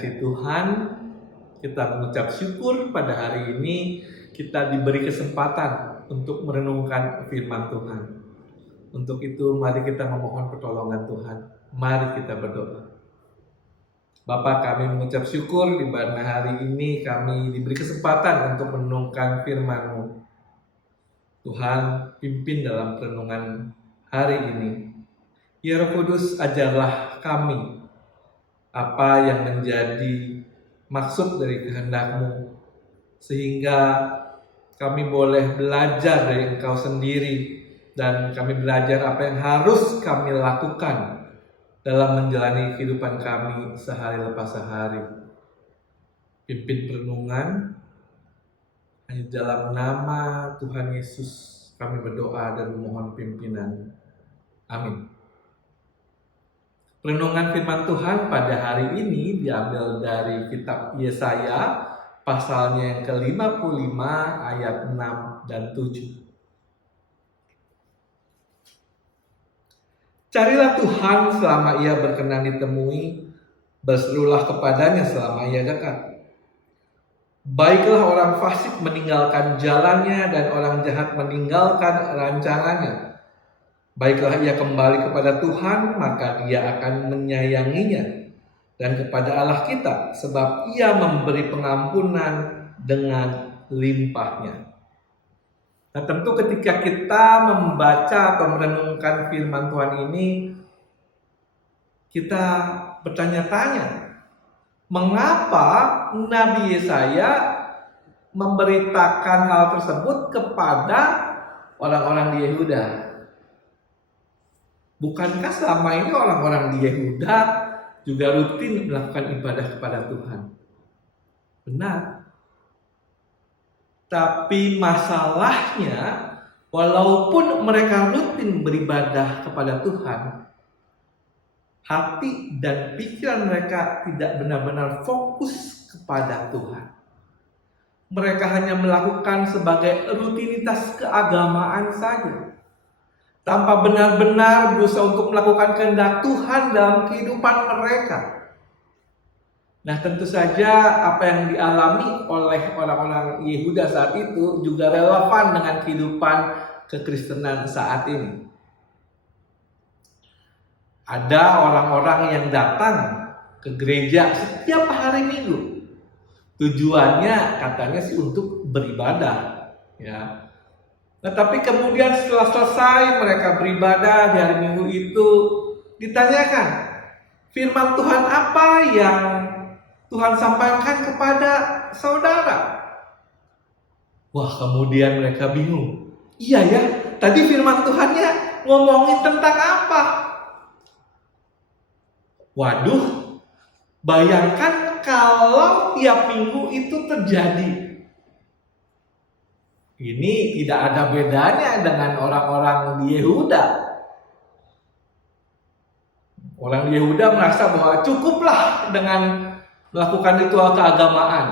kasih Tuhan, kita mengucap syukur pada hari ini kita diberi kesempatan untuk merenungkan firman Tuhan. Untuk itu mari kita memohon pertolongan Tuhan. Mari kita berdoa. Bapa, kami mengucap syukur di mana hari ini kami diberi kesempatan untuk merenungkan firman-Mu. Tuhan, pimpin dalam renungan hari ini. Ya Roh Kudus, ajarlah kami apa yang menjadi maksud dari kehendak-Mu, sehingga kami boleh belajar dari Engkau sendiri, dan kami belajar apa yang harus kami lakukan dalam menjalani kehidupan kami sehari lepas sehari. Pimpin perenungan, hanya dalam nama Tuhan Yesus kami berdoa dan memohon pimpinan. Amin. Renungan firman Tuhan pada hari ini diambil dari kitab Yesaya, pasalnya yang ke-55 ayat 6 dan 7. Carilah Tuhan selama ia berkenan ditemui, berserulah kepadanya selama ia dekat. Baiklah orang fasik meninggalkan jalannya dan orang jahat meninggalkan rancangannya. Baiklah ia kembali kepada Tuhan, maka Dia akan menyayanginya, dan kepada Allah kita, sebab Ia memberi pengampunan dengan limpahnya. Nah, tentu ketika kita membaca atau merenungkan firman Tuhan ini, kita bertanya-tanya, mengapa Nabi Yesaya memberitakan hal tersebut kepada orang-orang di Yehuda? Bukankah selama ini orang-orang di Yehuda juga rutin melakukan ibadah kepada Tuhan? Benar. Tapi masalahnya, walaupun mereka rutin beribadah kepada Tuhan, hati dan pikiran mereka tidak benar-benar fokus kepada Tuhan. Mereka hanya melakukan sebagai rutinitas keagamaan saja, tanpa benar-benar berusaha untuk melakukan kehendak Tuhan dalam kehidupan mereka. Nah, tentu saja apa yang dialami oleh orang-orang Yehuda saat itu juga relevan dengan kehidupan kekristenan saat ini. Ada orang-orang yang datang ke gereja setiap hari Minggu. Tujuannya katanya sih untuk beribadah, ya. Nah, tapi kemudian setelah selesai mereka beribadah di hari Minggu itu, ditanyakan, firman Tuhan apa yang Tuhan sampaikan kepada saudara? Wah, kemudian mereka bingung. Iya ya, tadi firman Tuhannya ngomongin tentang apa? Waduh, bayangkan kalau tiap minggu itu terjadi. Ini tidak ada bedanya dengan orang-orang di Yehuda. Orang di Yehuda merasa bahwa cukuplah dengan melakukan ritual keagamaan.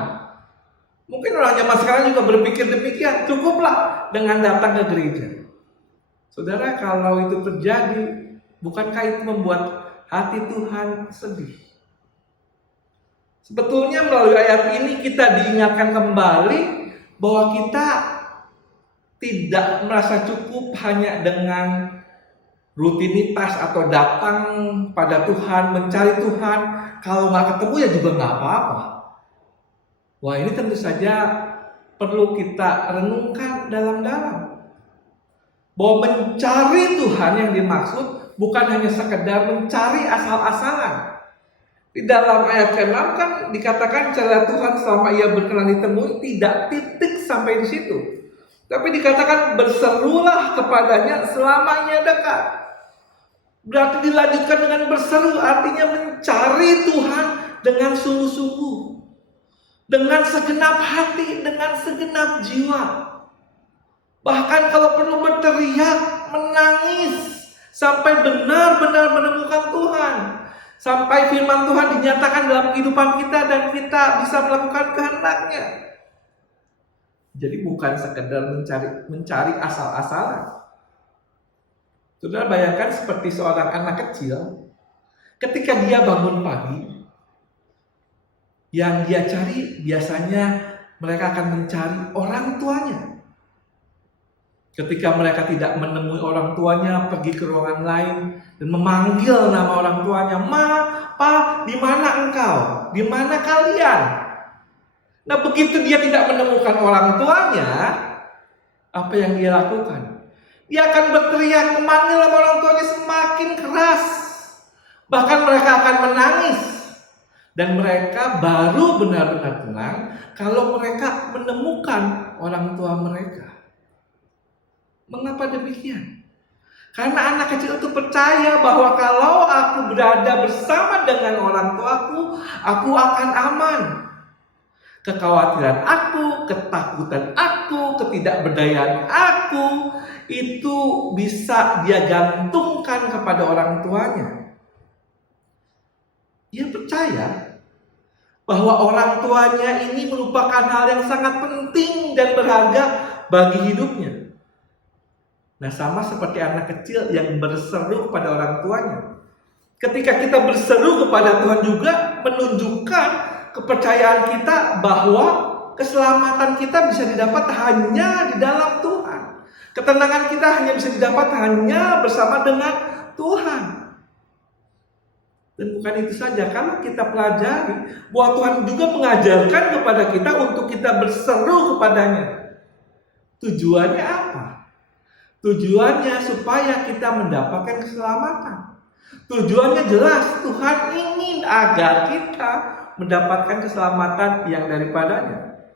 Mungkin orang zaman sekarang juga berpikir demikian, cukuplah dengan datang ke gereja. Saudara, kalau itu terjadi, bukankah itu membuat hati Tuhan sedih? Sebetulnya melalui ayat ini kita diingatkan kembali bahwa kita tidak merasa cukup hanya dengan rutinitas atau datang pada Tuhan, mencari Tuhan. Kalau nggak ketemu ya juga nggak apa-apa. Wah, ini tentu saja perlu kita renungkan dalam-dalam. Bahwa mencari Tuhan yang dimaksud bukan hanya sekedar mencari asal-asalan. Di dalam ayat ke-6 kan dikatakan carilah Tuhan selama ia berkenan ditemui, tidak titik sampai di situ. Tapi dikatakan berserulah kepadanya selama ia dekat. Berarti dilanjutkan dengan berseru, artinya mencari Tuhan dengan sungguh-sungguh, dengan segenap hati, dengan segenap jiwa. Bahkan kalau perlu berteriak, menangis, sampai benar-benar menemukan Tuhan. Sampai firman Tuhan dinyatakan dalam kehidupan kita dan kita bisa melakukan kehendaknya. Jadi bukan sekedar mencari asal-asalan. Saudara bayangkan seperti seorang anak kecil, ketika dia bangun pagi, Yang dia cari biasanya mereka akan mencari orang tuanya. Ketika mereka tidak menemui orang tuanya, pergi ke ruangan lain dan memanggil nama orang tuanya, "Ma, Pa, di mana engkau? Di mana kalian?" Nah, begitu dia tidak menemukan orang tuanya, apa yang dia lakukan? Dia akan berteriak memanggil nama orang tuanya semakin keras. Bahkan mereka akan menangis. Dan mereka baru benar-benar tenang kalau mereka menemukan orang tua mereka. Mengapa demikian? Karena anak kecil itu percaya bahwa kalau aku berada bersama dengan orang tuaku, aku akan aman. Kekhawatiran aku, ketakutan aku, ketidakberdayaan aku, itu bisa dia gantungkan kepada orang tuanya. Dia percaya bahwa orang tuanya ini merupakan hal yang sangat penting dan berharga bagi hidupnya. Nah, sama seperti anak kecil yang berseru kepada orang tuanya. Ketika kita berseru kepada Tuhan juga menunjukkan kepercayaan kita bahwa keselamatan kita bisa didapat hanya di dalam Tuhan. Ketenangan kita hanya bisa didapat hanya bersama dengan Tuhan. Dan bukan itu saja, kalau kita pelajari bahwa Tuhan juga mengajarkan kepada kita untuk kita berseru kepadanya. Tujuannya apa? Tujuannya supaya kita mendapatkan keselamatan. Tujuannya jelas, Tuhan ingin agar kita mendapatkan keselamatan yang daripadanya.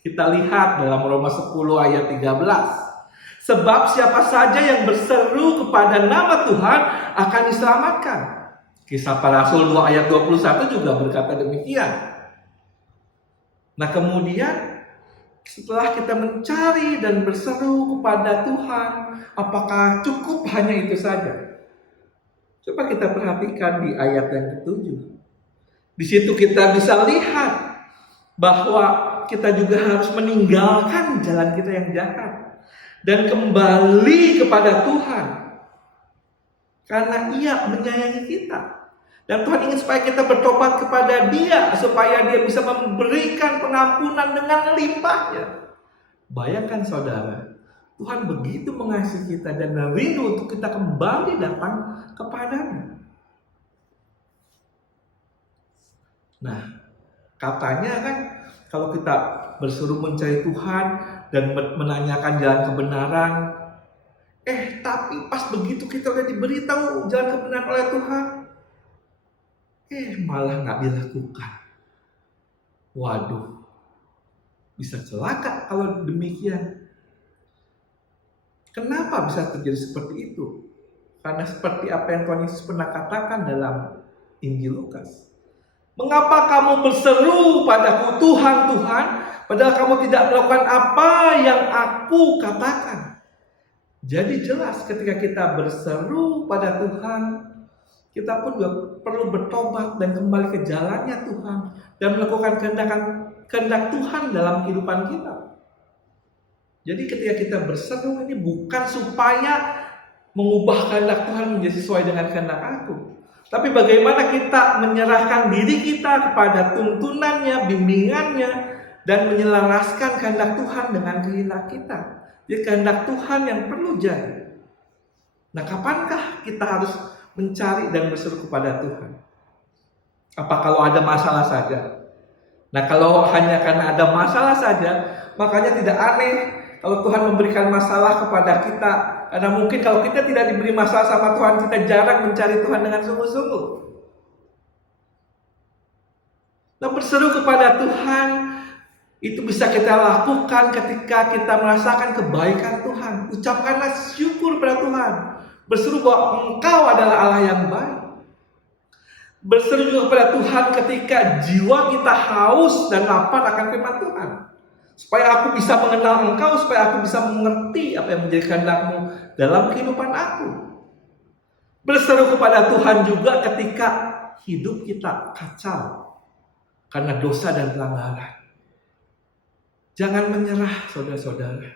Kita lihat dalam Roma 10 ayat 13. Sebab siapa saja yang berseru kepada nama Tuhan akan diselamatkan. Kisah para Rasul 2 ayat 21 juga berkata demikian. Nah, kemudian setelah kita mencari dan berseru kepada Tuhan, apakah cukup hanya itu saja? Coba kita perhatikan di ayat yang ke-7. Di situ kita bisa lihat bahwa kita juga harus meninggalkan jalan kita yang jahat dan kembali kepada Tuhan. Karena Ia menyayangi kita. Dan Tuhan ingin supaya kita bertobat kepada Dia, supaya Dia bisa memberikan pengampunan dengan limpahnya. Bayangkan saudara, Tuhan begitu mengasihi kita dan rindu untuk kita kembali datang kepadanya. Nah, katanya kan kalau kita berseru mencari Tuhan dan menanyakan jalan kebenaran, tapi pas begitu kita udah diberitahu jalan kebenaran oleh Tuhan, malah nggak dilakukan. Waduh, bisa celaka kalau demikian. Kenapa bisa terjadi seperti itu? Karena seperti apa yang Tuhan Yesus pernah katakan dalam Injil Lukas. Mengapa kamu berseru padaku, Tuhan, Tuhan, padahal kamu tidak melakukan apa yang aku katakan? Jadi jelas ketika kita berseru pada Tuhan, kita pun juga perlu bertobat dan kembali ke jalannya Tuhan dan melakukan kehendak Tuhan dalam kehidupan kita. Jadi ketika kita berseru ini bukan supaya mengubah kehendak Tuhan menjadi sesuai dengan kehendak aku, tapi bagaimana kita menyerahkan diri kita kepada tuntunannya, bimbingannya, dan menyelaraskan kehendak Tuhan dengan kehendak kita. Jadi kehendak Tuhan yang perlu jadi. Nah, kapankah kita harus mencari dan berseru kepada Tuhan? Apa kalau ada masalah saja? Nah, kalau hanya karena ada masalah saja, makanya tidak aneh kalau Tuhan memberikan masalah kepada kita. Karena mungkin kalau kita tidak diberi masalah sama Tuhan, kita jarang mencari Tuhan dengan sungguh-sungguh. Nah, berseru kepada Tuhan itu bisa kita lakukan ketika kita merasakan kebaikan Tuhan. Ucapkanlah syukur pada Tuhan. Berseru bahwa Engkau adalah Allah yang baik. Berseru juga kepada Tuhan ketika jiwa kita haus dan lapar akan firman Tuhan. Supaya aku bisa mengenal Engkau, supaya aku bisa mengerti apa yang menjadi kehendak-Mu dalam kehidupan aku. Berseru kepada Tuhan juga ketika hidup kita kacau karena dosa dan pelanggaran. Jangan menyerah, saudara-saudara.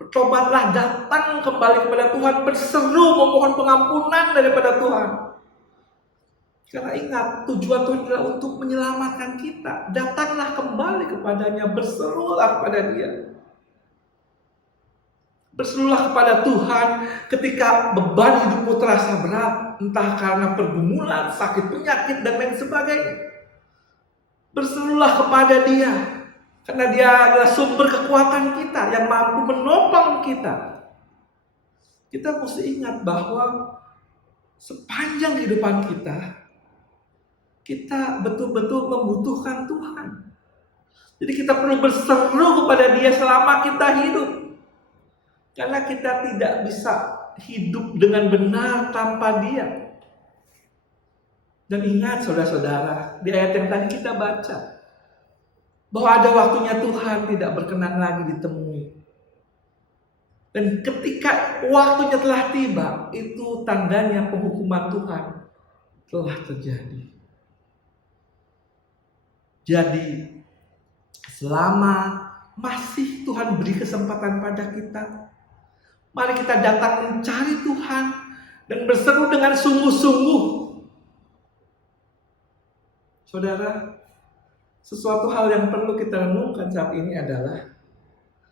Bertobatlah, datang kembali kepada Tuhan, berseru memohon pengampunan daripada Tuhan. Karena ingat, tujuan Tuhan adalah untuk menyelamatkan kita. Datanglah kembali kepadanya, berserulah kepada Dia. Berserulah kepada Tuhan ketika beban hidupmu terasa berat, entah karena pergumulan, sakit penyakit, dan lain sebagainya. Berserulah kepada Dia, karena Dia adalah sumber kekuatan kita yang mampu menopang kita. Kita mesti ingat bahwa sepanjang kehidupan kita betul-betul membutuhkan Tuhan. Jadi kita perlu berseru kepada Dia selama kita hidup. Karena kita tidak bisa hidup dengan benar tanpa Dia. Dan ingat saudara-saudara, di ayat yang tadi kita baca, bahwa ada waktunya Tuhan tidak berkenan lagi ditemui. Dan ketika waktunya telah tiba, itu tandanya penghukuman Tuhan telah terjadi. Jadi, selama masih Tuhan beri kesempatan pada kita, mari kita datang mencari Tuhan dan berseru dengan sungguh-sungguh. Saudara, sesuatu hal yang perlu kita renungkan saat ini adalah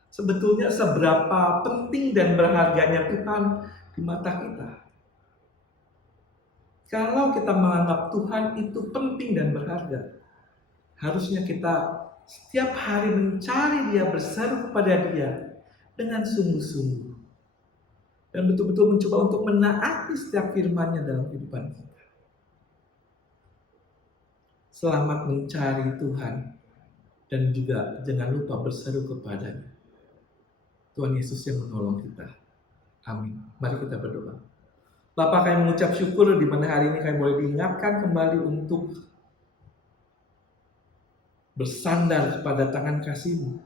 sebetulnya seberapa penting dan berharganya Tuhan di mata kita. Kalau kita menganggap Tuhan itu penting dan berharga, harusnya kita setiap hari mencari Dia, berseru kepada Dia dengan sungguh-sungguh. Dan betul-betul mencoba untuk menaati setiap firman-Nya dalam kehidupan kita. Selamat mencari Tuhan. Dan juga jangan lupa berseru kepada-Nya. Tuhan Yesus yang menolong kita. Amin. Mari kita berdoa. Bapa, kami mengucap syukur di mana hari ini kami boleh diingatkan kembali untuk bersandar pada tangan kasih-Mu.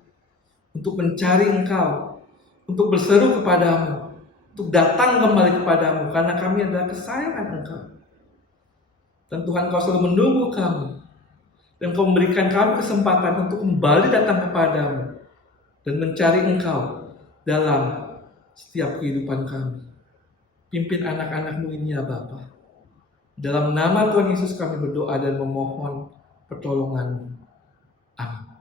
Untuk mencari Engkau. Untuk berseru kepada-Mu. Untuk datang kembali kepadamu, karena kami adalah kesayangan Engkau. Dan Tuhan, Kau selalu menunggu kami, dan Kau memberikan kami kesempatan untuk kembali datang kepadamu, dan mencari Engkau dalam setiap kehidupan kami. Pimpin anak-anak-Mu ini ya Bapa. Dalam nama Tuhan Yesus kami berdoa dan memohon pertolongan-Mu. Amin.